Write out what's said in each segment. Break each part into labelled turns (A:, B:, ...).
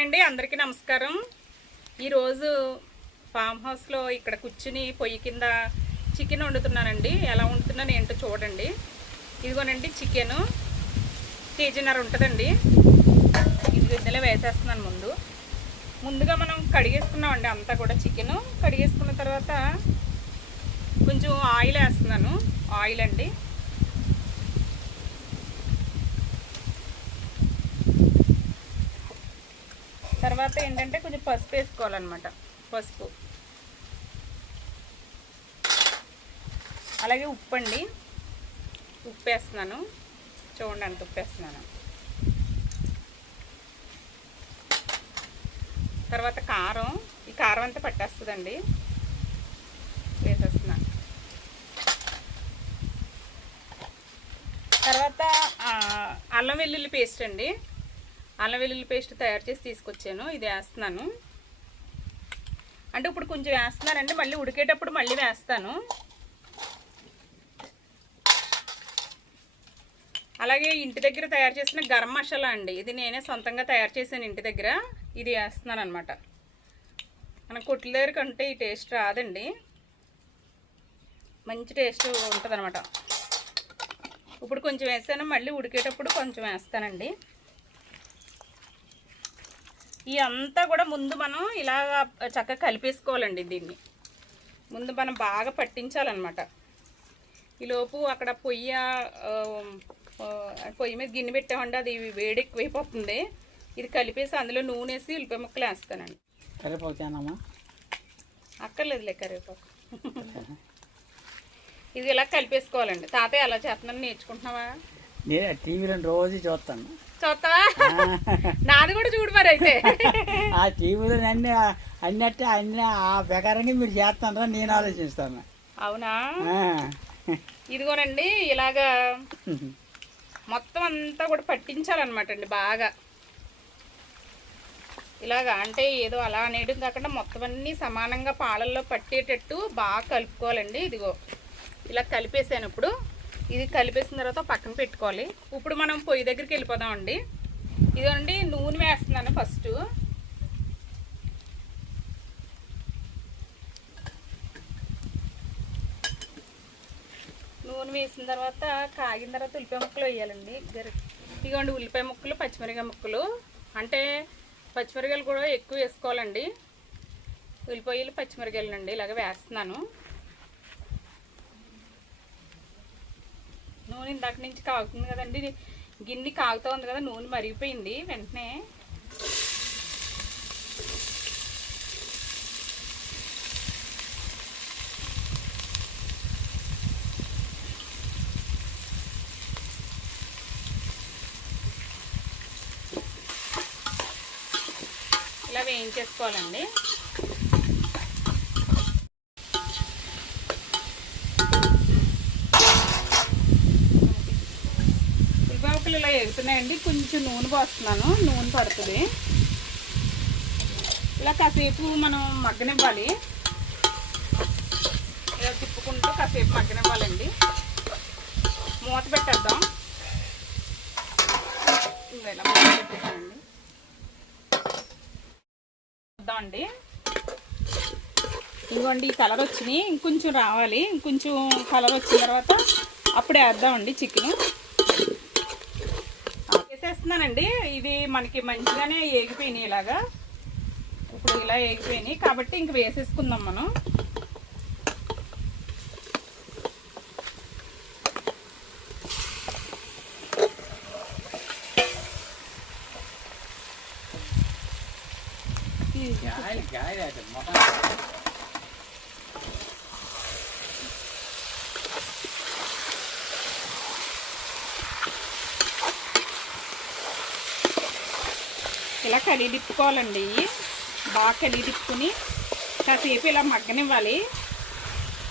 A: Hi అండి అందరికీ నమస్కారం. ఈరోజు ఫామ్ హౌస్లో ఇక్కడ కూర్చుని పొయ్యి కింద చికెన్ వండుతున్నానండి. ఎలా వండుతున్నాను ఏంటో చూడండి. ఇదిగోనండి చికెను. కేజీన్నర ఉంటుందండి. ఇది గిన్నెలో వేసేస్తున్నాను ముందు. ముందుగా మనం కడిగేసుకున్నామండి అంతా కూడా చికెను. కడిగేసుకున్న తర్వాత కొంచెం ఆయిల్ వేస్తున్నాను. ఆయిల్ అండి. తర్వాత ఏంటంటే కొంచెం పసుపు వేసుకోవాలన్నమాట. పసుపు. అలాగే ఉప్పు అండి ఉప్పు వేస్తున్నాను చూడండి అంత ఉప్పు వేస్తున్నాను తర్వాత కారం. ఈ కారం అంతా పట్టేస్తుందండి. వేసేస్తున్నాను. తర్వాత అల్లం వెల్లుల్లి పేస్ట్ అండి అల్లం వెల్లుల్లి పేస్ట్ తయారు చేసి తీసుకొచ్చాను. ఇది వేస్తున్నాను. అంటే ఇప్పుడు కొంచెం వేస్తున్నానండి. మళ్ళీ ఉడికేటప్పుడు మళ్ళీ వేస్తాను. అలాగే ఇంటి దగ్గర తయారు చేసిన గరం మసాలా అండి. ఇది నేనే సొంతంగా తయారు చేశాను ఇంటి దగ్గర. ఇది వేస్తున్నాను అనమాట మన కొట్ల దగ్గర కంటే ఈ టేస్ట్ రాదండి. మంచి టేస్ట్ ఉంటుంది ఇప్పుడు కొంచెం వేసాను. మళ్ళీ ఉడికేటప్పుడు కొంచెం వేస్తానండి. ఈ అంతా కూడా ముందు మనం ఇలా చక్కగా కలిపేసుకోవాలండి దీన్ని. ముందు మనం బాగా పట్టించాలన్నమాట. ఈలోపు అక్కడ పొయ్యి పొయ్యి మీద గిన్నె పెట్టామండి అది వేడి ఎక్కువైపోతుంది. ఇది కలిపేసి అందులో నూనె వేసి ఉల్లిపాయ ముక్కలు వేస్తానండి.
B: కరివేపాకు
A: అక్కర్లేదులే కరివేపాకు. ఇది ఇలా కలిపేసుకోవాలండి. తాతయ్య అలా చేస్తున్నాను నేర్చుకుంటున్నావా?
B: నేను టీవీలో రోజు చూస్తాను.
A: చూస్తావా? నాది కూడా చూడు మరి అయితే.
B: ఆ టీవీలో అన్ని అన్నట్టే అన్ని ఆ ప్రకారంగా మీరు చేస్తారా నేను ఆలోచిస్తాను.
A: అవునా. ఇదిగోనండి ఇలాగా మొత్తం అంతా కూడా పట్టించాలన్నమాట అండి బాగా. ఇలాగా అంటే ఏదో అలా అనేయడం కాకుండా మొత్తం అన్నీ సమానంగా పాలల్లో పట్టేటట్టు బాగా కలుపుకోవాలండి ఇదిగో. ఇలా కలిపేసాను ఇప్పుడు. ఇది కలిపేసిన తర్వాత పక్కన పెట్టుకోవాలి. ఇప్పుడు మనం పొయ్యి దగ్గరికి వెళ్ళిపోదామండి. ఇదండి నూనె వేస్తున్నాను ఫస్ట్. నూనె వేసిన తర్వాత కాగిన తర్వాత ఉల్లిపాయ ముక్కలు వేయాలండి. ఇదిగోండి ఉల్లిపాయ ముక్కలు పచ్చిమిరకాయ ముక్కలు. అంటే పచ్చిమిరకాయలు కూడా ఎక్కువ వేసుకోవాలండి. ఉల్లిపాయలు పచ్చిమిరకాయలు అండి ఇలాగ వేస్తున్నాను. నూనె ఇందాక నుంచి కాగుతుంది కదండి. గిన్నె కాగుతూ ఉంది కదా నూనె మరిగిపోయింది. వెంటనే ఇలా వేయించేసుకోవాలండి. ఉల్లిపాయలు ఇలా ఎగుతున్నాయండి. కొంచెం నూనె పోస్తున్నాను. నూనె పడుతుంది. ఇలా కాసేపు మనం మగ్గనివ్వాలి. ఇలా తిప్పుకుంటూ కాసేపు మగ్గనివ్వాలండి. మూత పెట్టేద్దాం. ఇంకా ఇలా మూత పెట్టేసానండి. చూద్దామండి ఇదిగోండి ఈ కలర్ వచ్చినాయి. ఇంకొంచెం రావాలి. ఇంకొంచెం కలర్ వచ్చిన తర్వాత అప్పుడే వేద్దామండి చికెన్. వేసేస్తున్నానండి ఇది మనకి మంచిగానే ఏగిపోయినాయి ఇలాగా. ఇప్పుడు ఇలా ఏగిపోయినాయి. కాబట్టి ఇంక వేసేసుకుందాం మనం.
B: గాలి గాయ బాగా
A: ఇలా కలిగి తిప్పుకోవాలండి. బాగా కలిగిదిప్పుకొని కాసేపు ఇలా మగ్గనివ్వాలి.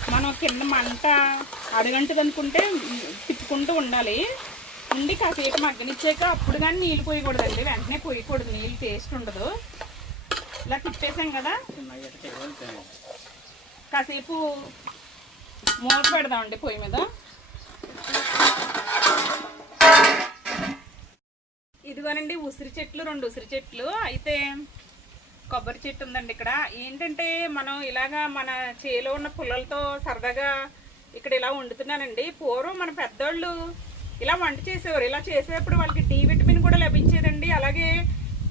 A: మనం కింద మంట అడుగంటది అనుకుంటే తిప్పుకుంటూ ఉండాలి. ఉండి కాసేపు మగ్గనిచ్చాక అప్పుడు కానీ నీళ్ళు పోయకూడదండి. వెంటనే పోయకూడదు. నీళ్ళు టేస్ట్ ఉండదు. ఇలా తిప్పేసాం కదా. కాసేపు మూత పెడదామండి పొయ్యి మీద. ఇదిగోనండి ఉసిరి చెట్లు రెండు ఉసిరి చెట్లు. అయితే కొబ్బరి చెట్టు ఉందండి ఇక్కడ. ఏంటంటే మనం ఇలాగా మన చేలో ఉన్న పుల్లలతో సరదాగా ఇక్కడ ఇలా వండుతున్నానండి. పూర్వం మన పెద్దోళ్ళు ఇలా వంట చేసేవారు. ఇలా చేసేటప్పుడు వాళ్ళకి డి విటమిన్ కూడా లభించేదండి. అలాగే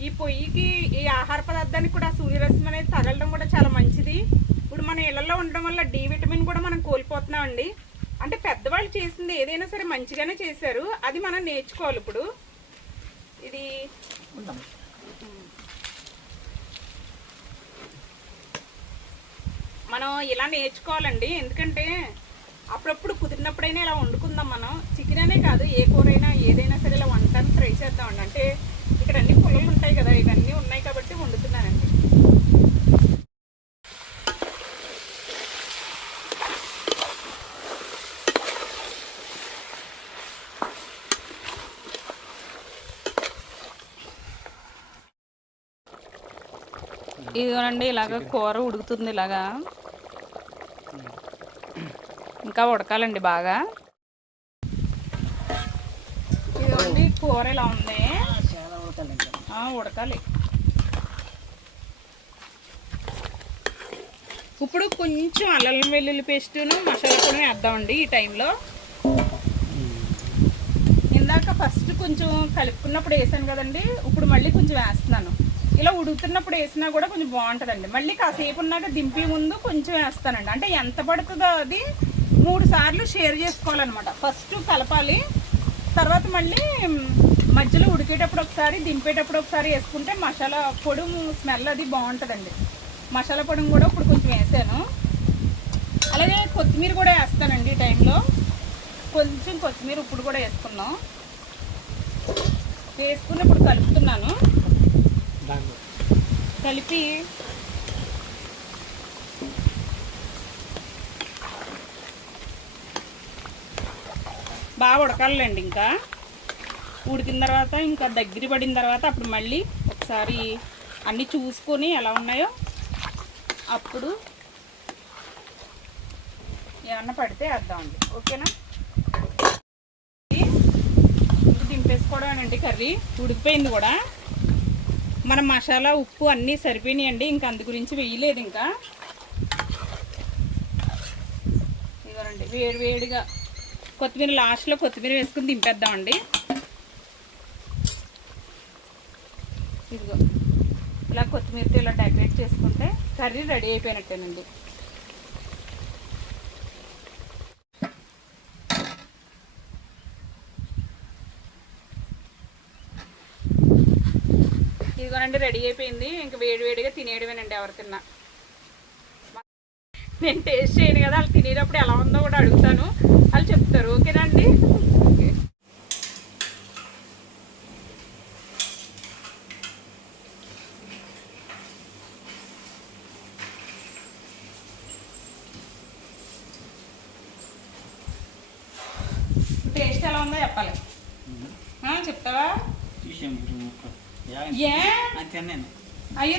A: ఈ పొయ్యికి ఈ ఆహార పదార్థానికి కూడా సూర్యరశ్మి అనేది తగలడం కూడా చాలా మంచిది. ఇప్పుడు మన ఇళ్ళలో ఉండడం వల్ల డి విటమిన్ కూడా మనం కోల్పోతున్నామండి. అంటే పెద్దవాళ్ళు చేసింది ఏదైనా సరే మంచిగానే చేశారు. అది మనం నేర్చుకోవాలి ఇప్పుడు. ఇది మనం ఇలా నేర్చుకోవాలండి. ఎందుకంటే అప్పుడప్పుడు కుదిరినప్పుడైనా ఇలా వండుకుందాం మనం. చికెన్ అనే కాదు ఏ కూరైనా ఏదైనా సరే ఇలా వండటానికి ట్రై చేద్దామండి. అంటే ఇక్కడ అన్ని పుల్లలు ఉంటాయి కదా ఇవన్నీ ఉన్నాయి కాబట్టి వండుతున్నానండి. ఇదిగోనండి ఇలాగ కూర ఉడుకుతుంది ఇలాగా. ఇంకా ఉడకాలండి బాగా. ఇదిగోండి కూర ఇలా ఉంది. ఉడకాలి. ఇప్పుడు కొంచెం అల్లం వెల్లుల్లి పేస్టును మసాలా కూడా వేద్దామండి ఈ టైంలో. ఇందాక ఫస్ట్ కొంచెం కలుపుకున్నప్పుడు వేసాను కదండి ఇప్పుడు మళ్ళీ కొంచెం వేస్తున్నాను ఇలా ఉడుకుతున్నప్పుడు వేసినా కూడా కొంచెం బాగుంటుందండి. మళ్ళీ కాసేపు ఉన్నాక దింపే ముందు కొంచెం వేస్తానండి. అంటే ఎంత పడుతుందో అది మూడు సార్లు షేర్ చేసుకోవాలన్నమాట. ఫస్ట్ కలపాలి. తర్వాత మళ్ళీ మధ్యలో ఉడికేటప్పుడు ఒకసారి దింపేటప్పుడు ఒకసారి వేసుకుంటే మసాలా పొడి స్మెల్ అది బాగుంటుందండి. మసాలా పొడి కూడా ఇప్పుడు కొంచెం వేసాను. అలాగే కొత్తిమీర కూడా వేస్తానండి ఈ టైంలో. కొంచెం కొత్తిమీర ఇప్పుడు కూడా వేసుకున్నాం వేసుకుని ఇప్పుడు కలుపుతున్నాను.
B: దాంట్లో
A: కలిపి బాగా ఉడకాలండి ఇంకా. ఉడికిన తర్వాత ఇంకా దగ్గర పడిన తర్వాత అప్పుడు మళ్ళీ ఒకసారి అన్నీ చూసుకొని ఎలా ఉన్నాయో అప్పుడు ఏమన్నా పడితే వేద్దామండి. ఓకేనా? ఇది దింపేసుకోవడానండి కర్రీ. ఉడికిపోయింది కూడా. మన మసాలా ఉప్పు అన్నీ సరిపోయినాయండి. ఇంకా అందు గురించి వేయలేదు ఇంకా. ఇదిగోనండి వేడి వేడిగా కొత్తిమీర లాస్ట్లో కొత్తిమీర వేసుకుని దింపేద్దామండి. ఇదిగో ఇలా కొత్తిమీరతో ఇలా డెకరేట్ చేసుకుంటే కర్రీ రెడీ అయిపోయినట్టేనండి. ఇదిగోనండి రెడీ అయిపోయింది. ఇంక వేడి వేడిగా తినేయడమేనండి ఎవరికన్నా నేను టేస్ట్ చేయను కదా వాళ్ళు తినేటప్పుడు ఎలా ఉందో కూడా అడుగుతాను. వాళ్ళు చెప్తారు ఓకేనా అండి ఓకే టేస్ట్ ఎలా ఉందో చెప్పాలి. చెప్తావా? ఏ? అయ్యో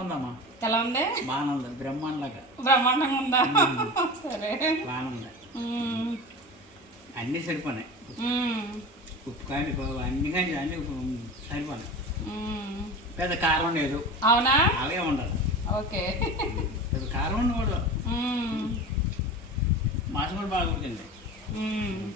B: ఉందమ్మా
A: ఎలా ఉంది?
B: బాగానే ఉంది. బ్రహ్మాండంగా.
A: బ్రహ్మాండంగా ఉందా? సరే.
B: అన్నీ సరిపోయినాయి. ఉప్పు కానీ అన్ని కానీ అన్ని సరిపోయినాయి. పెద్ద కారం లేదు.
A: అవునా?
B: అలాగే ఉండాలి.
A: ఓకే.
B: పెద్ద కారం ఉండకూడదు. మాసం కూడా బాగా ఉడికింది.
A: Mm.